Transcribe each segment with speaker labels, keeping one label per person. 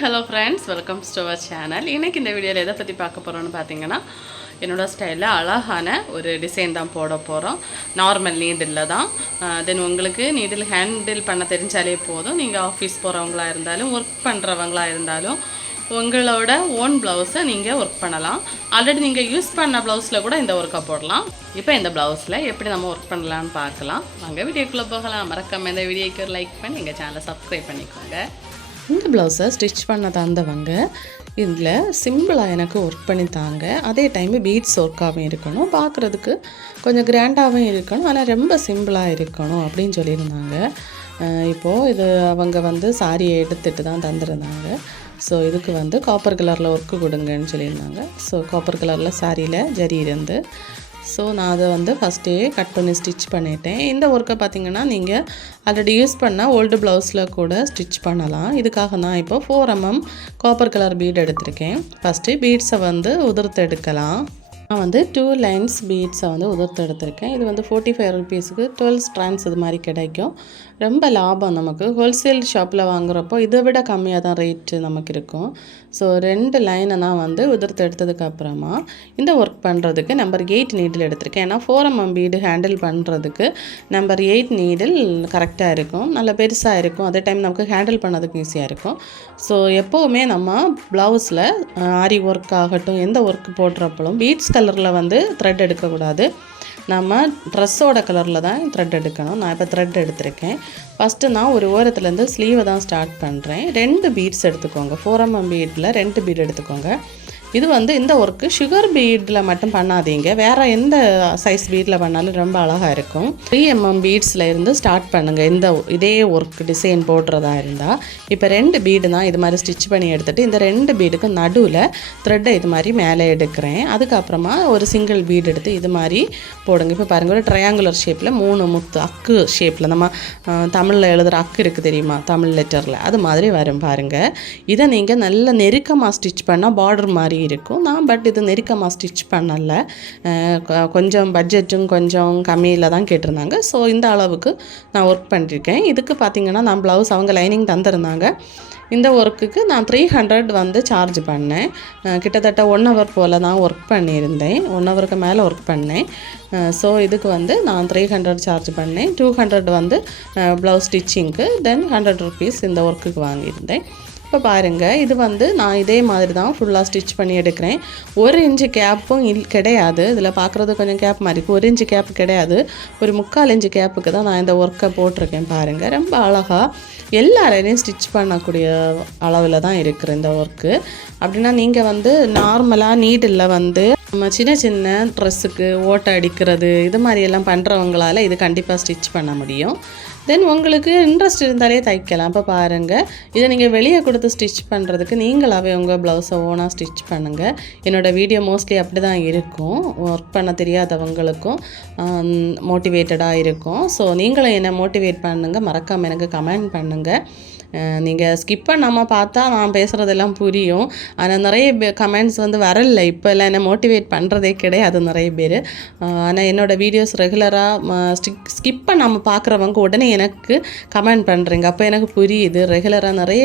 Speaker 1: Hello friends welcome to our channel இன்னைக்கு இந்த வீடியோவில் எதை பற்றி பார்க்க போகிறோன்னு பார்த்தீங்கன்னா என்னோட ஸ்டைலில் அழகான ஒரு டிசைன் தான் போட போகிறோம் நார்மல் நீடில் தான். தென் உங்களுக்கு நீடில் ஹேண்டில் பண்ண தெரிஞ்சாலே போதும். நீங்கள் ஆஃபீஸ் போகிறவங்களா இருந்தாலும் ஒர்க் பண்ணுறவங்களா இருந்தாலும் உங்களோட ஓன் ப்ளவுஸை நீங்கள் ஒர்க் பண்ணலாம். ஆல்ரெடி நீங்கள் யூஸ் பண்ண ப்ளவுஸில் கூட இந்த ஒர்க்கை போடலாம். இப்போ இந்த ப்ளவுஸில் எப்படி நம்ம ஒர்க் பண்ணலாம்னு பார்க்கலாம். வாங்க வீடியோக்குள்ளே போகலாம். மறக்காம இந்த வீடியோக்கு லைக் பண்ணி எங்கள் சேனலை சப்ஸ்கிரைப் பண்ணிக்கோங்க. இந்த ப்ளவுஸை ஸ்டிச் பண்ண தந்தவங்க இதில் சிம்பிளாக எனக்கு ஒர்க் பண்ணி தாங்க. அதே டைம் பீட்ஸ் ஒர்க்காகவும் இருக்கணும். பார்க்குறதுக்கு கொஞ்சம் கிராண்டாகவும் இருக்கணும். ஆனால் ரொம்ப சிம்பிளாக இருக்கணும் அப்படின்னு சொல்லியிருந்தாங்க. இப்போது இது அவங்க வந்து சாரியை எடுத்துட்டு தான் தந்துருந்தாங்க. ஸோ இதுக்கு வந்து காப்பர் கலரில் ஒர்க்கு கொடுங்கன்னு சொல்லியிருந்தாங்க. ஸோ காப்பர் கலரில் சாரியில் ஜரி இருந்து ஸோ நான் அதை வந்து ஃபஸ்ட்டே கட் பண்ணி ஸ்டிச் பண்ணிட்டேன். இந்த ஒர்க்கை பார்த்தீங்கன்னா நீங்கள் ஆல்ரெடி யூஸ் பண்ண ஓல்டு ப்ளவுஸில் கூட ஸ்டிச் பண்ணலாம். இதுக்காக நான் இப்போ four MM copper colour bead எடுத்திருக்கேன். ஃபஸ்ட்டு பீட்ஸை வந்து உதிர்த்து எடுக்கலாம். நான் வந்து டூ லைன்ஸ் பீட்ஸை வந்து உதிர்த்து எடுத்திருக்கேன். இது வந்து ஃபோர்ட்டி ஃபைவ் ருபீஸுக்கு டுவெல் ஸ்ட்ராண்ட்ஸ் இது மாதிரி கிடைக்கும். ரொம்ப லாபம் நமக்கு. ஹோல்சேல் ஷாப்பில் வாங்குறப்போ இதை விட கம்மியாக தான் ரேட்டு நமக்கு இருக்கும். ஸோ ரெண்டு லைனை நான் வந்து உதிர்த்து எடுத்ததுக்கு அப்புறமா இந்த ஒர்க் பண்ணுறதுக்கு நம்பர் எயிட் நீடில் எடுத்திருக்கேன். ஏன்னா ஃபோர் எம்எம் பீடு ஹேண்டில் பண்ணுறதுக்கு நம்பர் எயிட் நீடில் கரெக்டாக இருக்கும். நல்ல பெருசாக இருக்கும். அதே டைம் நமக்கு ஹேண்டில் பண்ணதுக்கு ஈஸியாக இருக்கும். ஸோ எப்போவுமே நம்ம ப்ளவுஸில் ஆரி ஒர்க் ஆகட்டும் எந்த ஒர்க் போடுறப்பளும் பீட்ஸ் கலரில் வந்து த்ரெட் எடுக்கக்கூடாது. நம்ம ட்ரெஸ்ஸோட கலரில் தான் த்ரெட் எடுக்கணும். நான் இப்போ த்ரெட் எடுத்திருக்கேன். ஃபஸ்ட்டு நான் ஒரு ஓரத்துலேருந்து ஸ்லீவை தான் ஸ்டார்ட் பண்ணுறேன் ரெண்டு பீட்ஸ் எடுத்துக்கோங்க. ஃபோர் எம்எம் பீட்டில் ரெண்டு பீட் எடுத்துக்கோங்க. இது வந்து இந்த ஒர்க்கு சுகர் பீடில் மட்டும் பண்ணாதீங்க. வேறு எந்த சைஸ் பீடில் பண்ணாலும் ரொம்ப அழகாக இருக்கும். த்ரீ எம்எம் பீட்ஸில் இருந்து ஸ்டார்ட் பண்ணுங்கள் இந்த இதே ஒர்க் டிசைன் போடுறதா இருந்தால் இப்போ ரெண்டு பீடு தான் இது மாதிரி ஸ்டிச் பண்ணி எடுத்துகிட்டு இந்த ரெண்டு பீடுக்கு நடுவில் த்ரெட்டை இது மாதிரி மேலே எடுக்கிறேன். அதுக்கப்புறமா ஒரு சிங்கிள் பீடு எடுத்து இது மாதிரி போடுங்க. இப்போ பாருங்கள் ஒரு ட்ரையாங்குலர் ஷேப்பில் மூணு முத்து அக்கு ஷேப்பில் நம்ம தமிழில் எழுதுகிற அக்கு இருக்குது தெரியுமா? தமிழ் லெட்டரில் அது மாதிரி வரும் பாருங்கள் இதை நீங்கள் நல்ல நெருக்கமாக ஸ்டிச் பண்ணால் பார்டர் மாதிரி இருக்கும். நான் பட் இது நெருக்கமாக ஸ்டிச் பண்ணல. கொஞ்சம் பட்ஜெட்டும் கொஞ்சம் கம்மியில் தான் கேட்டிருந்தாங்க. ஸோ இந்த அளவுக்கு நான் ஒர்க் பண்ணியிருக்கேன் இதுக்கு பார்த்தீங்கன்னா நான் ப்ளவுஸ் அவங்க லைனிங் தந்திருந்தாங்க. இந்த ஒர்க்குக்கு நான் த்ரீ ஹண்ட்ரட் வந்து சார்ஜ் பண்ணேன். கிட்டத்தட்ட ஒன் ஹவர் போல் தான் ஒர்க் பண்ணியிருந்தேன். ஒன் ஹவருக்கு மேலே ஒர்க் பண்ணேன். ஸோ இதுக்கு வந்து நான் த்ரீ ஹண்ட்ரட் சார்ஜ் பண்ணேன். டூ ஹண்ட்ரட் வந்து ப்ளவுஸ் ஸ்டிச்சிங்க்கு தென் ஹண்ட்ரட் ருபீஸ் இந்த ஒர்க்குக்கு வாங்கியிருந்தேன். இப்போ பாருங்கள் இது வந்து நான் இதே மாதிரி தான் ஃபுல்லாக ஸ்டிச் பண்ணி எடுக்கிறேன். ஒரு இன்ச்சு கேப்பும் இல் கிடையாது. இதில் பார்க்குறது கொஞ்சம் கேப் மாதிரி இருக்குது ஒரு இன்ச்சு கேப் கிடையாது. ஒரு முக்கால் இன்ச்சு கேப்புக்கு தான் நான் இந்த ஒர்க்கை போட்டிருக்கேன் பாருங்கள் ரொம்ப அழகாக எல்லாரையும் ஸ்டிச் பண்ணக்கூடிய அளவில் தான் இருக்குது இந்த ஒர்க்கு அப்படின்னா நீங்கள் வந்து நார்மலாக நீடில் வந்து நம்ம சின்ன சின்ன ட்ரெஸ்ஸுக்கு ஓட்டை அடிக்கிறது இது மாதிரி எல்லாம் பண்ணுறவங்களால இது கண்டிப்பாக ஸ்டிச் பண்ண முடியும். தென் உங்களுக்கு இன்ட்ரெஸ்ட் இருந்தாலே தைக்கலாம். இப்போ பாருங்கள் இதை நீங்கள் வெளியே கொடுத்து ஸ்டிச் பண்ணுறதுக்கு நீங்களாகவே உங்கள் ப்ளவுஸை ஓனாக ஸ்டிச் பண்ணுங்கள் என்னோடய வீடியோ மோஸ்ட்லி அப்படி தான் இருக்கும். ஒர்க் பண்ண தெரியாதவங்களுக்கும் மோட்டிவேட்டடாக இருக்கும். ஸோ நீங்களும் என்னை மோட்டிவேட் பண்ணுங்கள் மறக்காமல் எனக்கு கமெண்ட் பண்ணுங்கள் நீங்கள் ஸ்கிப் பண்ணாமல் பார்த்தா நான் பேசுகிறதெல்லாம் புரியும். ஆனால் நிறைய கமெண்ட்ஸ் வந்து வரல. இப்போல்லாம் என்னை மோட்டிவேட் பண்ணுறதே கிடையாது நிறைய பேர். ஆனால் என்னோடய வீடியோஸ் ரெகுலராக ஸ்டிக் ஸ்கிப் பண்ணாமல் பார்க்குறவங்க உடனே எனக்கு கமெண்ட் பண்ணுறீங்க அப்போ எனக்கு புரியுது. ரெகுலராக நிறைய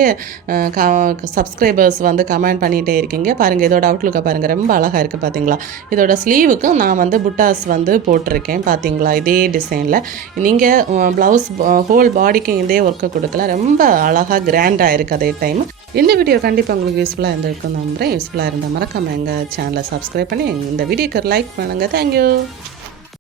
Speaker 1: சப்ஸ்கிரைபர்ஸ் வந்து கமெண்ட் பண்ணிகிட்டே இருக்கீங்க. பாருங்கள் இதோட அவுட்லுக்கை பாருங்கள் ரொம்ப அழகாக இருக்குது பார்த்தீங்களா இதோட ஸ்லீவுக்கும் நான் வந்து புட்டாஸ் வந்து போட்டிருக்கேன் பார்த்தீங்களா இதே டிசைனில் நீங்கள் ப்ளவுஸ் ஹோல் பாடிக்கும் இதே ஒர்க்கை கொடுக்கலாம் ரொம்ப அழகாக கிராண்டாக இருக்குது அதே டைம் இந்த வீடியோ கண்டிப்பாக உங்களுக்கு யூஸ்ஃபுல்லாக இருந்திருக்கும் நம்புகிறேன் யூஸ்ஃபுல்லாக இருந்தால் மறக்காமல் எங்கள் சேனலை சப்ஸ்கிரைப் பண்ணி இந்த வீடியோக்கு லைக் பண்ணுங்கள் தேங்க்யூ